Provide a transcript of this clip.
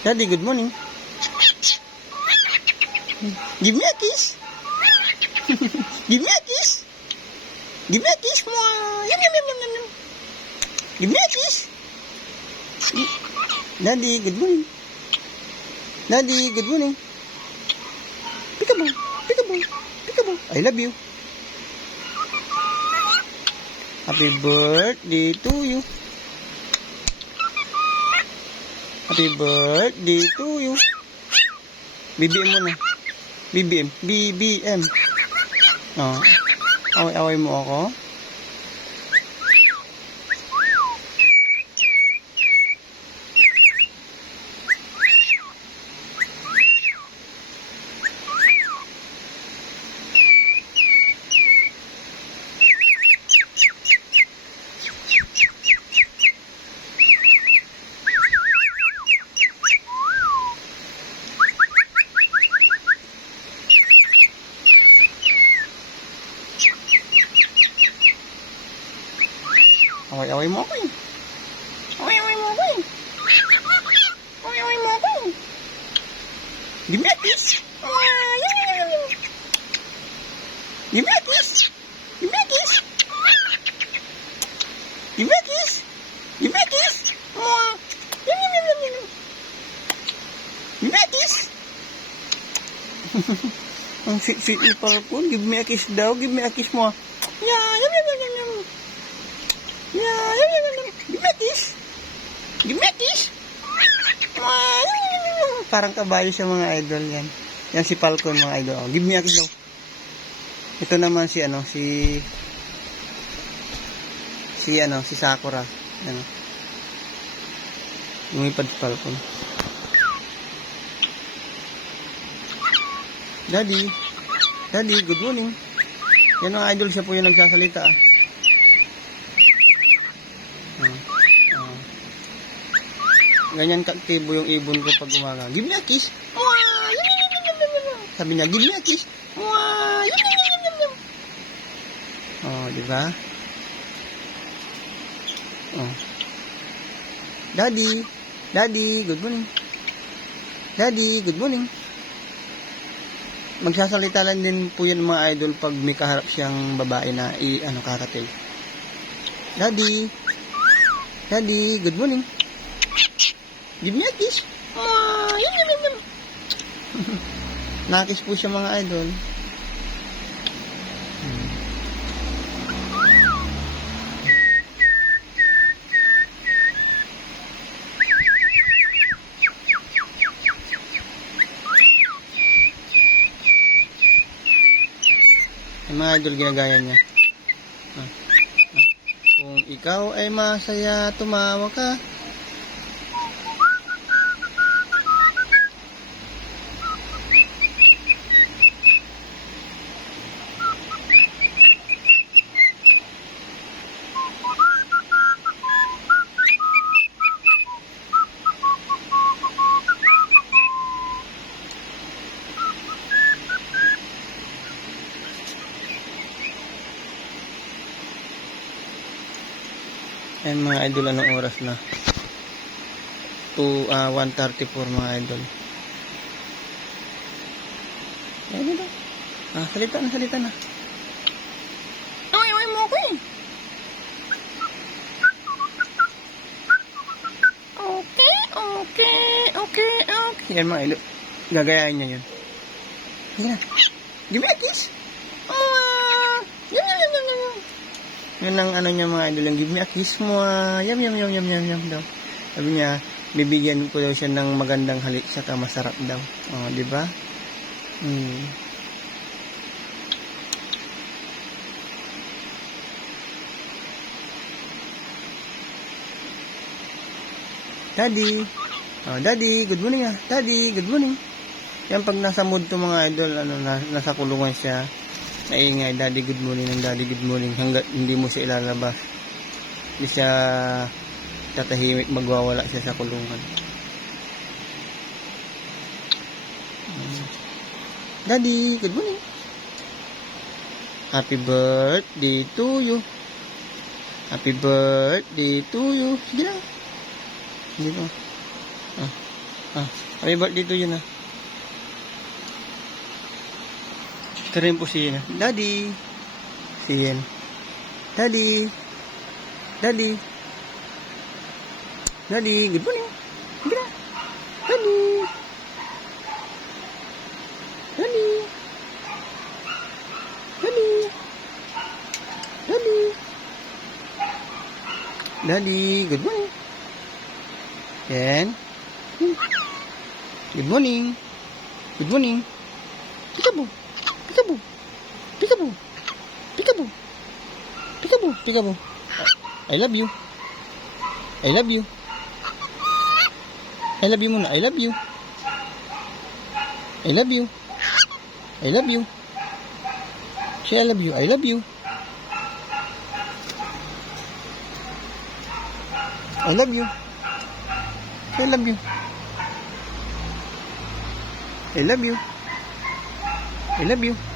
Daddy, good morning. Give me a kiss. Give me a kiss. Give me a kiss. Yum, yum, yum, yum, yum. Give me a kiss. Daddy, good morning. Daddy, good morning. Peekaboo, peekaboo, peekaboo. I love you. Happy birthday to you. Happy birthday to you. BBM muna. BBM. BBM. Oh. Away-away mo ako. Away-away mo ako eh. Away-away mo ako eh. Away-away mo ako eh. Give me a kiss. Give me a kiss. Give me a kiss. Give me a kiss. Give me a kiss. Give me a kiss. Ang sweet ni Falcon. Give me a kiss daw. Give me a kiss mo. Yeah, yum, yum, yum, yum, yum. Yeah, yum, yum, yum. Give me a kiss. Give me a kiss. Parang kabayo sa mga idol yan. Yan si Falcon mga idol. Oh, give me a kiss daw. Ito naman si si Sakura. Ano. Lumipad si Falcon. Daddy. Daddy, good morning. Yan ang idol, siya po yung nagsasalita ah. Ganyan kaktibo yung ibon ko pag umaga. Give me a kiss. Sabi niya, give me a kiss. Oh, di ba? Oh. Daddy. Daddy, good morning. Daddy, good morning. Magsasalita lang din po yan mga idol pag may kaharap siyang babae na karating. Daddy. Daddy, good morning. Give me a kiss. Nakis po siya mga idol. Yung mga idol ginagaya niya. Kung ikaw ay masaya, tumawa ka. Ayan mga idol, anong oras na? 1:34 mga idol. Ayan ito. Salita na. Away mo ako eh. Okay. Yan mga idol. Gagayain niya yun. Sige na. Give me a kiss. Yun ang niya mga idol, yung give me a kiss mo. Yum daw. Sabi niya, bibigyan ko daw siya ng magandang halik, saka masarap daw. Oh, di ba? Daddy. Oh, Daddy, good morning ah. Daddy, good morning. Yan pag nasa mood to mga idol, nasa kulungan siya. Naingay, Daddy good morning ng Daddy good morning hanggat hindi mo siya ilalabas. Hindi siya tatahimik, magwawala siya sa kulungan. Daddy, good morning. Happy birthday to you. Happy birthday to you. Sige na. Dito. Happy birthday to yun, Ito rin po si yun, Daddy. Si Ian. Daddy. Daddy. Daddy, good morning. Good na. Daddy. Daddy. Daddy. Daddy. Daddy, good morning. Yan. Good morning. Good morning. Peekaboo. Peekaboo. Peekaboo. Peekaboo. Peekaboo. Peekaboo. I love you. I love you. I love you muna. I love you. I love you. I love you. Say I love you. I love you. I love you. Say I love you. I love you. I love you.